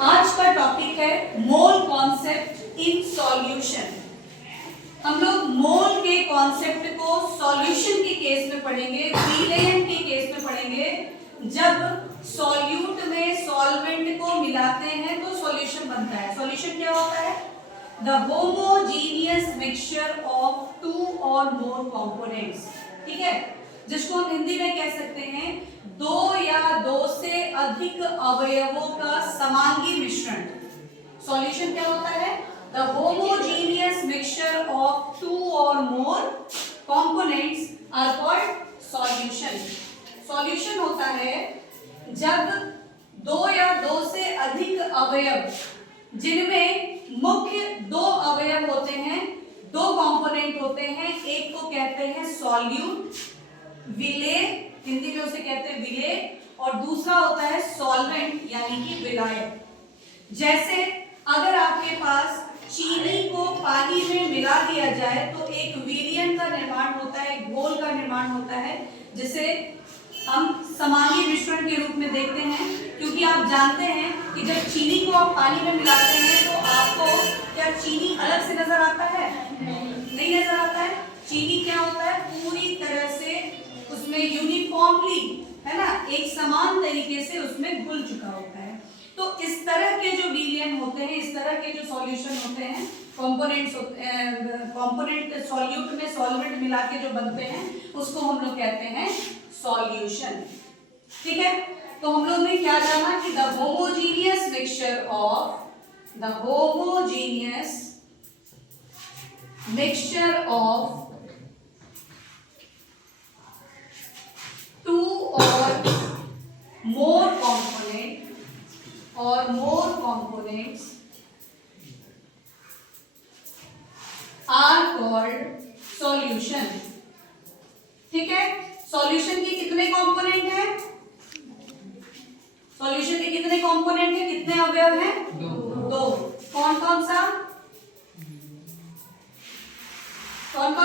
आज का टॉपिक है मोल कॉन्सेप्ट इन सॉल्यूशन। हम लोग मोल के कॉन्सेप्ट को सॉल्यूशन के केस में पढ़ेंगे, विलयन के केस में पढ़ेंगे। जब सॉल्यूट में सॉल्वेंट को मिलाते हैं तो सॉल्यूशन बनता है। सॉल्यूशन क्या होता है? The homogeneous mixture of two और मोर कंपोनेंट्स। ठीक है, जिसको हम हिंदी में कह सकते हैं दो या दो से अधिक अवयवों का समांगी मिश्रण। सॉल्यूशन क्या होता है? The homogeneous mixture of two और more components are called solution. Solution होता है जब दो या दो से अधिक अवयव, जिनमें मुख्य दो अवयव होते हैं, दो कंपोनेंट होते हैं, एक को कहते हैं सॉल्यूट, विलेय, हिंदी में उसे कहते हैं विलेय, और दूसरा होता है सॉल्वेंट यानी कि विलायक। जैसे अगर आपके पास चीनी को पानी में मिला दिया जाए तो एक विलयन का निर्माण होता है, एक घोल का निर्माण होता है, जिसे हम समांगी मिश्रण के रूप में देखते हैं। क्योंकि आप जानते हैं कि जब चीनी को आप पानी में मिलाते हैं तो आपको क्या चीनी अलग से नजर आता है? नहीं नजर आता है। चीनी क्या होता है? पूरी तरह से उसमें यूनिफॉर्मली, है ना, एक समान तरीके से उसमें घुल चुका होता है। तो इस तरह के जो विलयन होते हैं, इस तरह के जो सॉल्यूशन होते हैं, कंपोनेंट्स होते हैं, कंपोनेंट सॉल्यूट में सॉल्वेंट मिला के जो बनते हैं, उसको हम लोग कहते हैं सॉल्यूशन। ठीक है, तो हम लोग ने क्या जाना कि the homogeneous mixture of two और more components are called solution. ठीक है, सॉल्यूशन के कितने कंपोनेंट हैं? सॉल्यूशन के कितने कंपोनेंट हैं, कितने अवयव हैं? दो। कौन कौन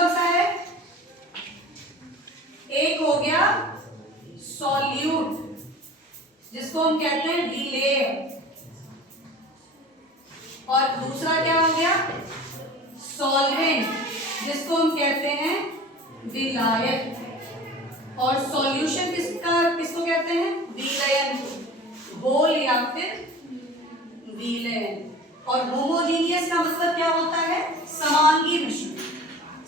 सा है? एक हो गया सॉल्यूट, जिसको हम कहते हैं विलेय, और दूसरा क्या हो गया? सॉल्वेंट, जिसको हम कहते हैं विलायक। और सॉल्यूशन किसको कहते हैं? विलयन, घोल या फिर विलयन। और होमोजीनियस का मतलब क्या होता है? समांगी मिश्रण।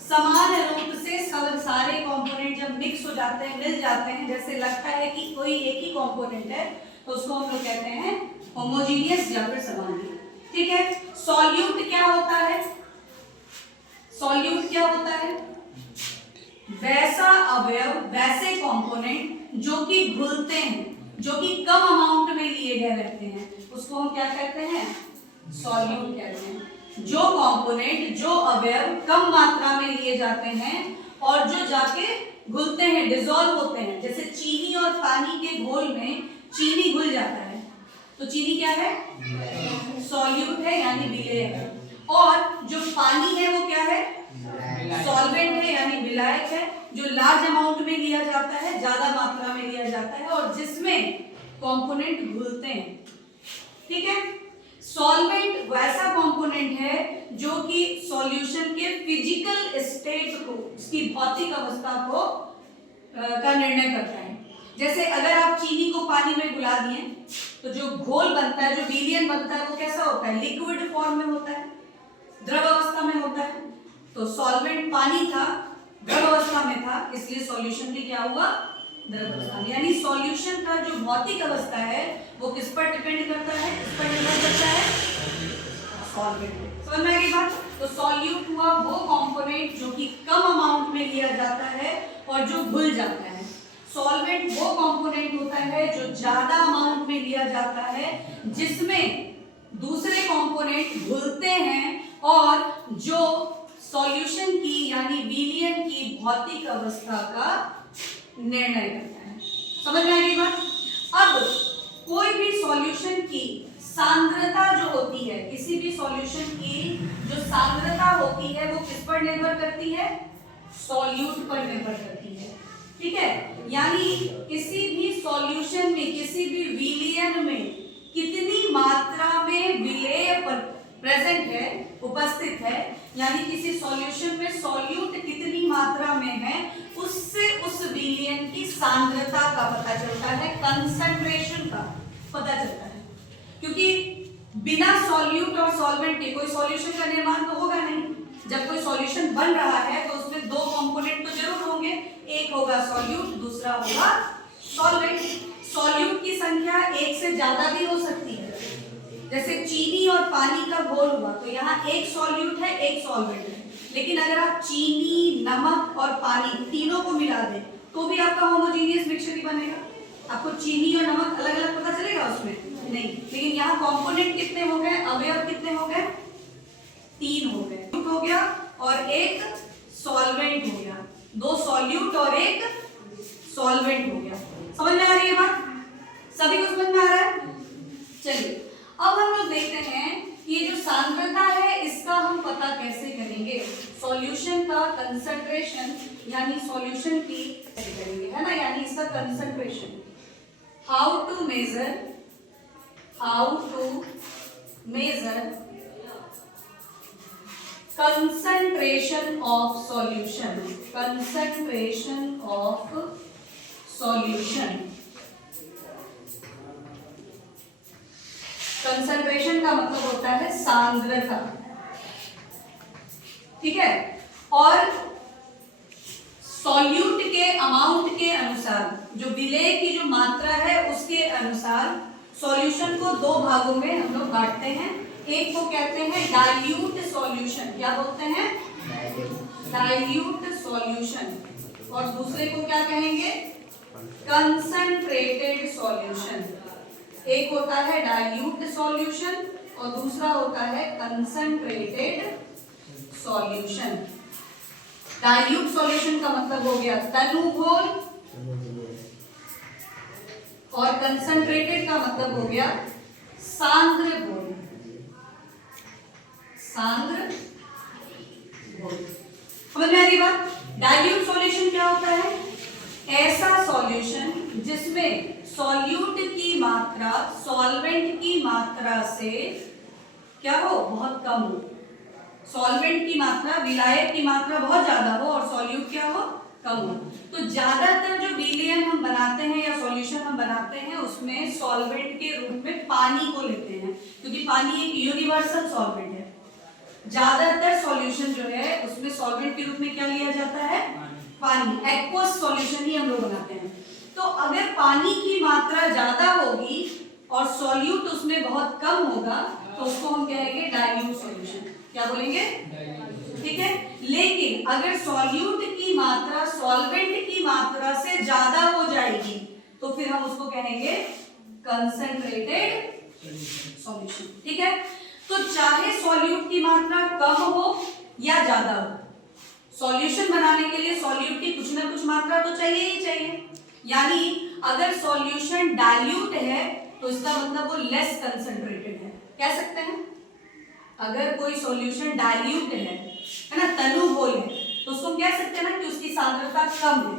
समान रूप से सारे कंपोनेंट जब मिक्स हो जाते हैं, मिल जाते हैं, जैसे लगता है कि कोई एक ही कंपोनेंट है, तो उसको हम लोग कहते हैं होमोजीनियस या फिर समांगी। ठीक है, सॉल्यूट क्या होता है? सॉल्यूट क्या होता है? वैसा अवयव, वैसे कंपोनेंट जो कि घुलते हैं, जो कि कम अमाउंट में लिए गए रहते हैं, उसको हम क्या कहते हैं? सॉल्यूट कहते हैं। जो कंपोनेंट, जो अवयव कम मात्रा में लिए जाते हैं और जो जाके घुलते हैं, डिसॉल्व होते हैं। जैसे चीनी और पानी के घोल में चीनी घुल जाता है, तो चीनी क्या है? सॉल्यूट है यानी विलेय है। और जो पानी है वो क्या है? सॉल्वेंट है यानी विलायक है, जो लार्ज अमाउंट में लिया जाता है, ज्यादा मात्रा में लिया जाता है, और जिसमें कंपोनेंट घुलते हैं। ठीक है, सॉल्वेंट वैसा कंपोनेंट है जो कि सॉल्यूशन के फिजिकल स्टेट को, उसकी भौतिक अवस्था को का निर्णय करता है। जैसे अगर आप चीनी को पानी में घुला दिए तो जो घोल बनता है, जो विलयन बनता है, वो कैसा होता है? लिक्विड फॉर्म में होता है, द्रव अवस्था में होता है। तो सॉल्वेंट पानी था, द्रव अवस्था में था, इसलिए सॉल्यूशन भी क्या हुआ? द्रव अवस्था में। यानी सॉल्यूशन का जो भौतिक अवस्था है वो किस पर डिपेंड करता है? किस पर निर्भर करता है? सॉल्वेंट। समझ में आ गई बात? तो सॉल्यूट हुआ वो कंपोनेंट जो कि कम अमाउंट में लिया जाता है और जो घुल जाता है। सॉल्वेंट वो कंपोनेंट होता है जो ज्यादा अमाउंट में लिया जाता है, जिसमें दूसरे कंपोनेंट घुलते हैं और जो सॉल्यूशन की यानी विलयन की भौतिक अवस्था का निर्णय करता है। समझ में आ गई बात? अब कोई भी सॉल्यूशन की सांद्रता जो होती है, किसी भी सॉल्यूशन की जो सांद्रता होती है, वो किस पर निर्भर करती है? सॉल्यूट पर निर्भर करती है। ठीक है, यानी किसी भी सॉल्यूशन में, किसी भी विलयन में कितनी मात्रा यानी किसी सॉल्यूशन में सॉल्यूट कितनी मात्रा में है उससे उस विलयन की सांद्रता का पता चलता है, कंसंट्रेशन का पता चलता है। क्योंकि बिना सॉल्यूट और सॉल्वेंट के कोई सॉल्यूशन का निर्माण तो होगा नहीं। जब कोई सॉल्यूशन बन रहा है तो उसमें दो कंपोनेंट तो जरूर होंगे, एक होगा सॉल्यूट, दूसरा होगा सॉल्वेंट। सॉल्यूट की संख्या एक से ज्यादा भी हो सकती है, जैसे चीनी और पानी का घोल हुआ तो यहाँ एक सॉल्यूट है एक सॉल्वेंट है, लेकिन अगर आप चीनी, नमक और पानी तीनों को मिला दें तो भी आपका होमोजेनियस मिक्सचर ही बनेगा। आपको चीनी और नमक अलग अलग पता चलेगा उसमें नहीं, लेकिन यहाँ कंपोनेंट कितने हो गए, अवयव कितने हो गए, 3 हो गए, हो गया और एक सॉल्वेंट हो गया, 2 सॉल्यूट और एक सॉल्वेंट हो गया। समझ में आ रही है बात? सभी को समझ में आ रहा है? चलिए अब हम लोग देखते हैं ये जो सांद्रता है इसका हम पता कैसे करेंगे। सॉल्यूशन का कंसंट्रेशन यानी सॉल्यूशन की कैसे करेंगे, है ना, यानी इसका concentration. How to measure concentration of solution, concentration of solution। Concentration का मतलब होता है सांद्रता, ठीक है। और सॉल्यूट के अमाउंट के अनुसार, जो विलेय की जो मात्रा है उसके अनुसार सॉल्यूशन को 2 भागों में हम लोग बांटते हैं। एक को कहते हैं डाइल्यूट सॉल्यूशन, क्या बोलते हैं, डाइल्यूट सॉल्यूशन, और दूसरे को क्या कहेंगे, कंसंट्रेटेड सॉल्यूशन। एक होता है डाइल्यूट सॉल्यूशन और दूसरा होता है कंसंट्रेटेड सॉल्यूशन। डाइल्यूट सॉल्यूशन का मतलब हो गया तनु घोल और कंसंट्रेटेड का मतलब हो गया सांद्र घोल, सांद्र घोल। समझ में आ रही बात? डाइल्यूट सॉल्यूशन क्या होता है, ऐसा सॉल्यूशन जिसमें सॉल्यूट की मात्रा सॉल्वेंट की मात्रा से क्या हो, बहुत कम हो। सॉल्वेंट की मात्रा, विलायक की मात्रा बहुत ज्यादा हो और सॉल्यूट क्या हो, कम हो। तो ज्यादातर जो विलयन हम बनाते हैं या सॉल्यूशन हम बनाते हैं उसमें सॉल्वेंट के रूप में पानी को लेते हैं, क्योंकि पानी एक यूनिवर्सल सॉल्वेंट है। ज्यादातर सॉल्यूशन जो है उसमें सॉल्वेंट के रूप में क्या लिया जाता है, पानी। एक्वस सॉल्यूशन ही हम लोग बनाते हैं। तो अगर पानी की मात्रा ज्यादा होगी और सॉल्यूट उसमें बहुत कम होगा तो उसको हम कहेंगे डाइल्यूट सॉल्यूशन। क्या बोलेंगे, ठीक है। लेकिन अगर सॉल्यूट की मात्रा सॉल्वेंट की मात्रा से ज्यादा हो जाएगी तो फिर हम उसको कहेंगे कंसंट्रेटेड सॉल्यूशन, ठीक है। तो चाहे सॉल्यूट की मात्रा कम हो या ज्यादा हो, सॉल्यूशन बनाने के लिए सॉल्यूट की कुछ ना कुछ मात्रा तो चाहिए ही चाहिए। यानी अगर सॉल्यूशन डाइल्यूट है तो इसका मतलब वो लेस कंसंट्रेटेड है, कह सकते हैं। अगर कोई सॉल्यूशन डाइल्यूट है ना, तनु घोल है, तो उसको कह सकते हैं ना कि उसकी सांद्रता कम है।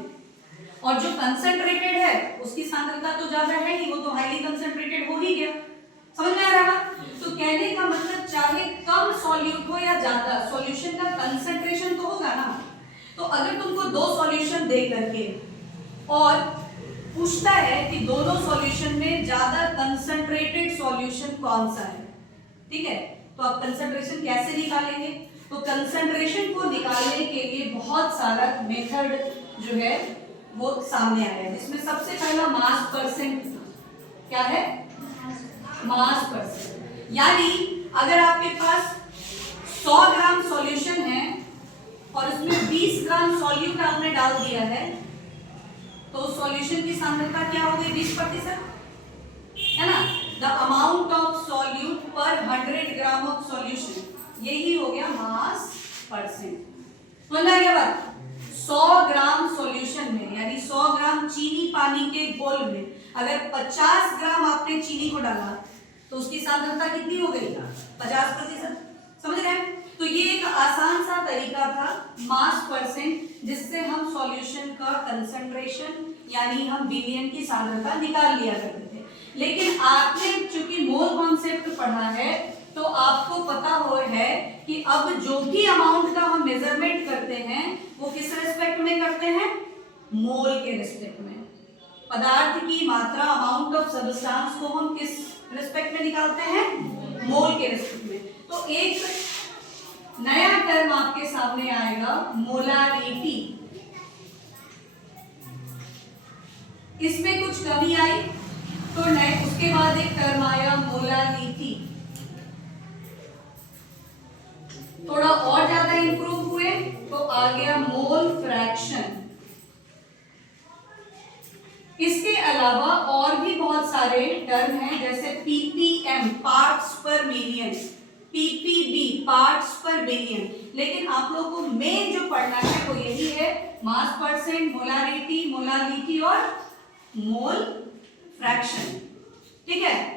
और जो कंसंट्रेटेड है उसकी सांद्रता तो ज्यादा है ही, वो तो हाईली कंसंट्रेटेड हो ही गया। समझ में आ रहा है? तो कहने का मतलब चाहे कम सॉल्यूट हो या ज्यादा, सॉल्यूशन का कंसंट्रेशन तो होगा ना। तो अगर तुमको 2 सॉल्यूशन दे करके और पूछता है कि दोनों सॉल्यूशन में ज्यादा कंसंट्रेटेड सॉल्यूशन कौन सा है, ठीक है, तो आप कंसंट्रेशन कैसे निकालेंगे? तो कंसंट्रेशन को निकालने के लिए बहुत सारा मेथड जो है वो सामने आया है, जिसमें सबसे पहला मास परसेंट। क्या है? मास परसेंट। यानी अगर आपके पास 100 ग्राम सॉल्यूशन है और उसमें 20 ग्राम सॉल्यूट आपने डाल दिया है तो सॉल्यूशन की सांद्रता क्या हो गई, 20%, है ना। द अमाउंट ऑफ सॉल्यूट पर 100 ग्राम ऑफ सॉल्यूशन, यही हो गया मास परसेंट। समझ आ गया बात? 100 ग्राम सॉल्यूशन में यानी 100 ग्राम चीनी पानी के घोल में अगर 50 ग्राम आपने चीनी को डाला तो उसकी सांद्रता कितनी हो गई, 50%। समझ गए? तो ये एक आसान सा तरीका था मास परसेंट, जिससे हम सॉल्यूशन का कंसंट्रेशन यानी हम विलयन की सांद्रता निकाल लिया करते थे। लेकिन आपने चूंकि मोल कॉन्सेप्ट पढ़ा है तो आपको पता हो है कि अब जो भी अमाउंट का हम मेजरमेंट करते हैं वो किस रेस्पेक्ट में करते हैं, मोल के रेस्पेक्ट में। पदार्थ की मात्रा, अमाउंट ऑफ सब्सटेंस को हम किस रेस्पेक्ट में निकालते हैं, मोल के रेस्पेक्ट में। तो एक नया टर्म आपके सामने आएगा, मोलारिटी। इसमें कुछ कमी आई तो नए उसके बाद एक टर्म आया मोलालिटी। थोड़ा और ज्यादा इंप्रूव हुए तो आ गया मोल फ्रैक्शन। इसके अलावा और भी बहुत सारे टर्म हैं, जैसे पीपीएम पार्ट्स पर मिलियन, पीपीबी पार्ट्स पर बिलियन। लेकिन आप लोगों को मेन जो पढ़ना है वो यही है, मास परसेंट, मोलारिटी, मोलालिटी और मोल फ्रैक्शन। ठीक है।